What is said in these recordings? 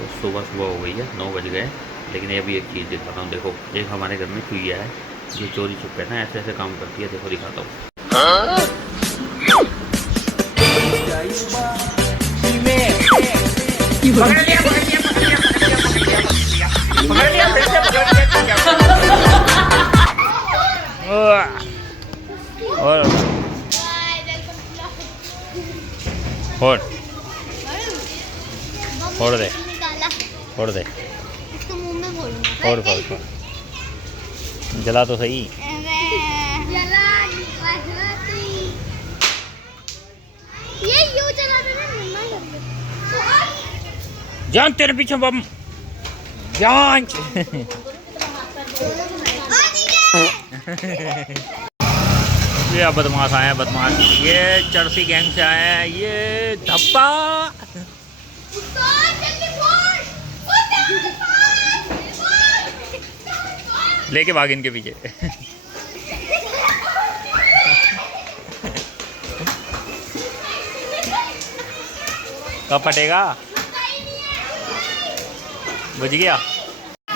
देखो सुबह सुबह हो गई है, 9 बज गए। लेकिन अभी एक चीज़ दिखाता हूँ। देखो एक हमारे घर में चुईया है, ये चोरी छुपे ना ऐसे ऐसे काम करती है। देखो दिखाता हूँ। और फोड़ दे, फोड़ दे, इसको मुंह में फोड़ना। फोड़ फोड़ फोड़, जला तो सही। जला ये यूं चला देना, मम्मा कर दे। जान तेरे पीछे बम जान। ये बदमाश आए हैं, बदमाश। ये चरसी गैंग से आए हैं, ये धप्पा। लेके भाग इनके पीछे। कब फटेगा? बुझ गया,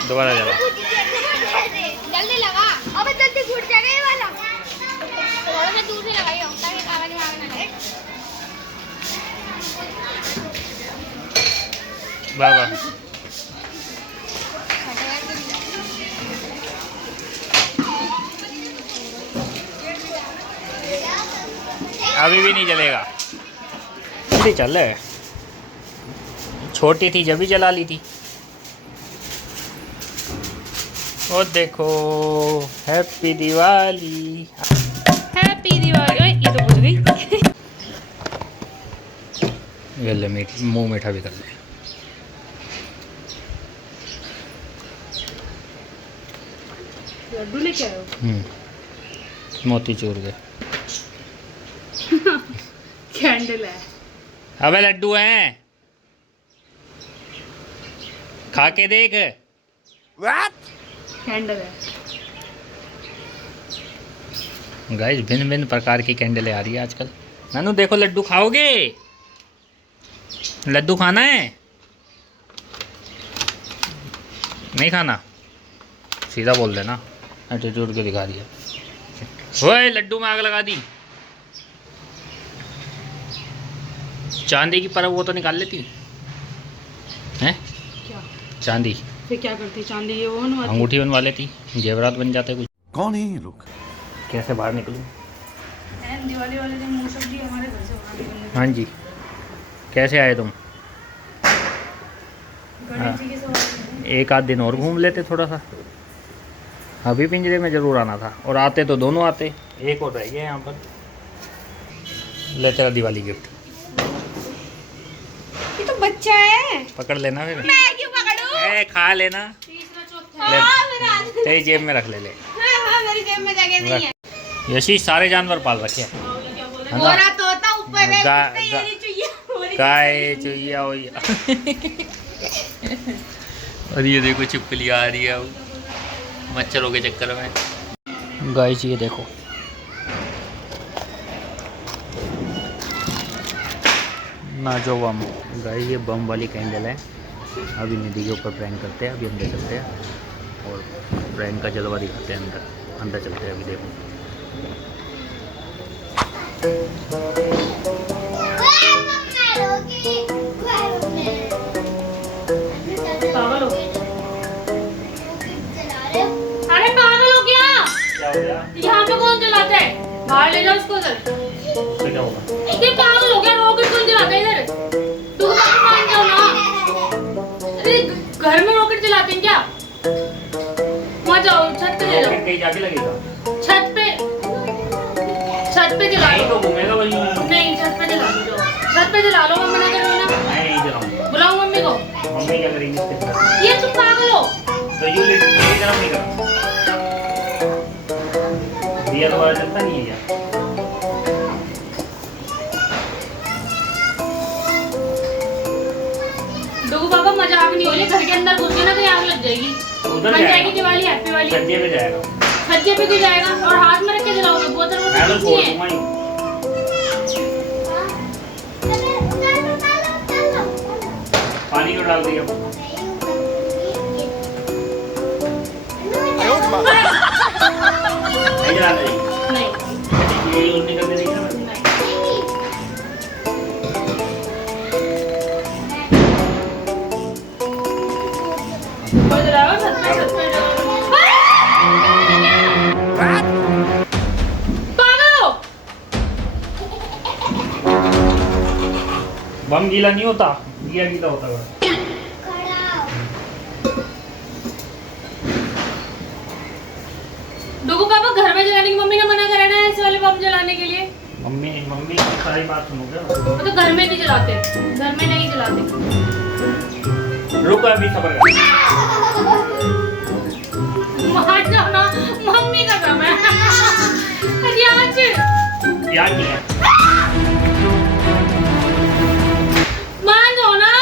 दोबारा जला। जल्दी लगा, अबे जल्दी घुट जाएगा ये वाला। थोड़ा सा दूर से लगाइए ताकि आवाज ना आए। वाह वाह। अभी भी नहीं जलेगा। जल्दी चल है। छोटी थी जब भी जला ली थी। और देखो, हैप्पी दिवाली, हैप्पी दिवाली। ओए ये तो बुझ गई। ये ले मुंह मीठा भी कर ले। लड्डू लेके आए हो? मोती चूर के। कैंडल है। अबे लड्डू हैं, खा के देख। कैंडल है गाइस, भिन्न भिन्न प्रकार की कैंडलें आ रही है आजकल। नानू देखो, लड्डू खाओगे? लड्डू खाना है? नहीं खाना? सीधा बोल देना, एटीट्यूड के दिखा रही है। ओए लड्डू में आग लगा दी। चांदी की परब वो तो निकाल लेती हैं? क्या? चांदी फिर क्या करती चांदी? ये वो बनवाती? अंगूठी बनवा लेती, जेवरात बन जाते कुछ। कौन है ये लोग? कैसे बाहर निकलूं? दिवाली वाले दिन मूसक हमारे घर से बाहर निकलने। हाँ जी, कैसे आए तुम? गणेश जी के सवाल। एक आध दिन और घूम लेते थोड़ा सा। अभी पिंजरे में ज़रूर आना था, और आते तो दोनों आते। एक और रह गया यहाँ पर। ले तेरा दिवाली गिफ्ट। ये तो बच्चा है। पकड़ लेना फिर। मैं क्यों पकड़ूं? ए खा लेना। तीसरा चौथा। ले, हाँ, मेरा तेरी जेब में रख ले। हाँ, मेरी जेब में जगह नहीं है। यशी सारे जानवर पाल रखे हैं, है ना? गोरा तोता ऊपर है, गा- कुत्ते गा- ये नहीं चाहिए। गाय चुईया वैया। और ये देखो छिपकली आ रही है मच्छरों के चक्कर में। गाइस ये देखो, ना जो बम। गाइस ये बम वाली कैंडल है। अभी निधि के ऊपर प्रैंक करते हैं। अभी अंदर चलते हैं और प्रैंक का जलवा दिखाते हैं। अंदर चलते हैं। अभी देखो, पागल हो? अरे पागल हो क्या? क्या हो गया? यहाँ पे कौन जलाता है? बाहर ले जाओ उसको उधर। तो क्या होगा? ये पागल हो गया? रॉकेट कौन जलाता है इधर? तू बात मान जाओ ना। अरे घर में रॉकेट जलाते हैं क्या? वहाँ जाओ, छत पे ले जाओ। रॉकेट कहीं जाके लगेगा? छत पे जला नहीं लो। तो घूमेगा वही। नहीं, छत पे जला लो। छत पे जला लो। मम्मी ने करो ना। मैं नहीं जलाऊंगा। बुलाओ मम्मी को। मम्मी क्या करेंगी इसके साथ? ये तुम पागल हो? तो यू लेडी गरम नहीं करो। दिया दोबारा चलता नहीं है क्या? डुगू बाबा मजाक नहीं हो रही। घर के अंदर घुस के ना कहीं आग लग जाएगी। उधर बन जाएगा। जाएगी दिवाली, हैप्पी वाली। छज्जे पे जाएगा। छज्जे पे क्यों जाएगा? और हाथ में रख के जलाओगे? बोतल मैं बोतल तो कुछ छोड़ नहीं है। दूंगा ही। पानी पानी क्यों डाल दिया? नहीं डाल रही। नहीं ये यूज नहीं करने देगी ना। बज रहा है छत पे पागल हो। बम गीला नहीं होता, गीला गीला होता है। डुगू पापा घर में जलाने की मम्मी ने मना करा ना ऐसे वाले बम जलाने के लिए। मम्मी की सारी बात सुनोगे? वो तो घर में नहीं जलाते, घर में नहीं जलाते। रुको अभी सब्र कर। मान जाओ ना, मम्मी का काम है। आज याद नहीं है। मान जाओ ना।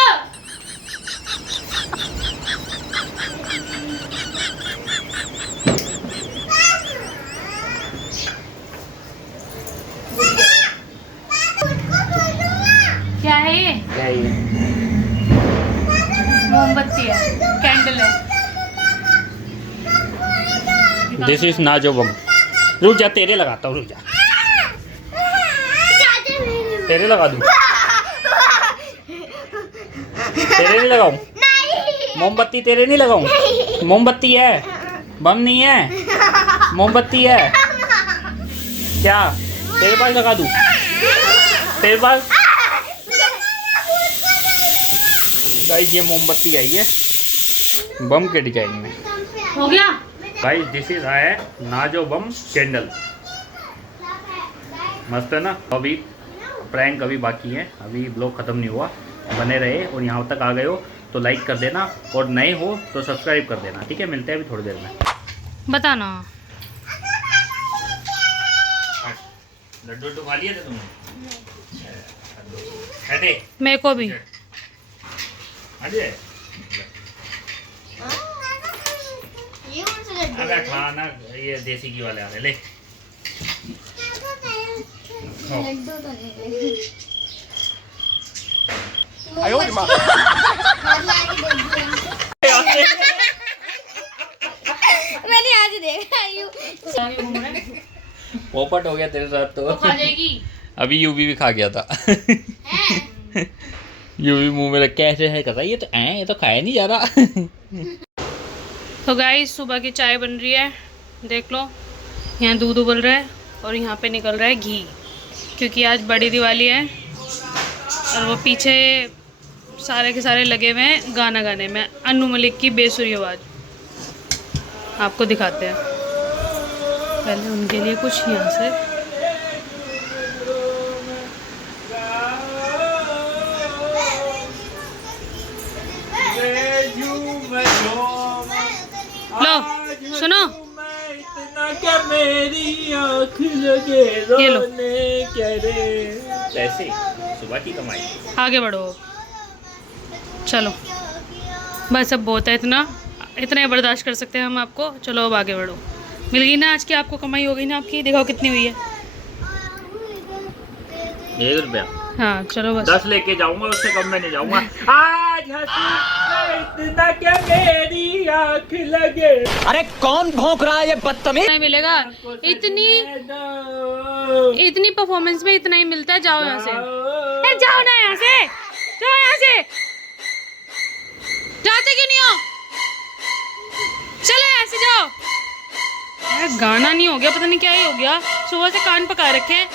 क्या है ये? क्या है ये? मोमबत्ती है, कैंडल है। दिस इज नाजो बम। रुक जा, तेरे लगाता हूँ, रुक जा। तेरे लगा दूँ? तेरे नहीं लगाऊं? मोमबत्ती तेरे नहीं लगाऊं? मोमबत्ती है, बम नहीं है, मोमबत्ती है। क्या तेरे पास लगा दूँ? तेरे पास? गाइस ये मोमबत्ती आई है बम के डिजाइन में। हो गया? गाइस दिस इज है नाजो बम कैंडल। मस्त है ना? अभी प्रैंक अभी बाकी है, अभी ब्लॉग खत्म नहीं हुआ। बने रहे और यहाँ तक आ गए हो तो लाइक कर देना और नए हो तो सब्सक्राइब कर देना। ठीक है, मिलते हैं अभी थोड़ी देर में। बताना। लड्डू तो खा लिए थे तुमने? नहीं। मेरे को भी। ये कौन सा लड्डू अबे है? खाना ये देसी घी वाले आ रहे ले। लड्डू तो नहीं है। मैंने आज देखा यूं। पोपट हो गया तेरे साथ तो तो। खा जाएगी। अभी यूवी भी खा गया था। यूवी मुंह में रख के ऐसे है कर रहा है, ये तो खाया नहीं जा रहा। तो गाइस सुबह की चाय बन रही है, देख लो। यहाँ दूध उबल रहा है और यहाँ पे निकल रहा है घी, क्योंकि आज बड़ी दिवाली है और वो पीछे सारे के सारे लगे हुए हैं गाना गाने में। अनु मलिक की बेसुरी आवाज़ आपको दिखाते हैं। पहले उनके लिए कुछ यहाँ से लो सुनो। क्या मेरी आँख लगे ये लो। रोने क्या रे। ऐसे सुबह की कमाई। आगे बढ़ो, चलो बस अब बहुत है, इतना ही बर्दाश्त कर सकते हैं हम आपको। चलो अब आगे बढ़ो। मिल गई ना आज की आपको कमाई, हो गई ना आपकी। दिखाओ कितनी हुई है। 1 रुपया। हाँ चलो बस। 10 लेके जाऊंगा, उससे कम में नहीं जाऊंगा। आज इतना क्या मेरी आँख लगे। अरे कौन भौंक रहा है ये बदतमीज। नहीं मिलेगा, इतनी परफॉर्मेंस में इतना ही मिलता है। जाओ यहाँ से, जाओ ना यहाँ से, जाओ यहाँ से। जाते क्यों नहीं हो? चलो यहाँ से जाओ। यार गाना नहीं हो गया, पता नहीं क्या ही हो गया। सुबह से कान पका रखे हैं।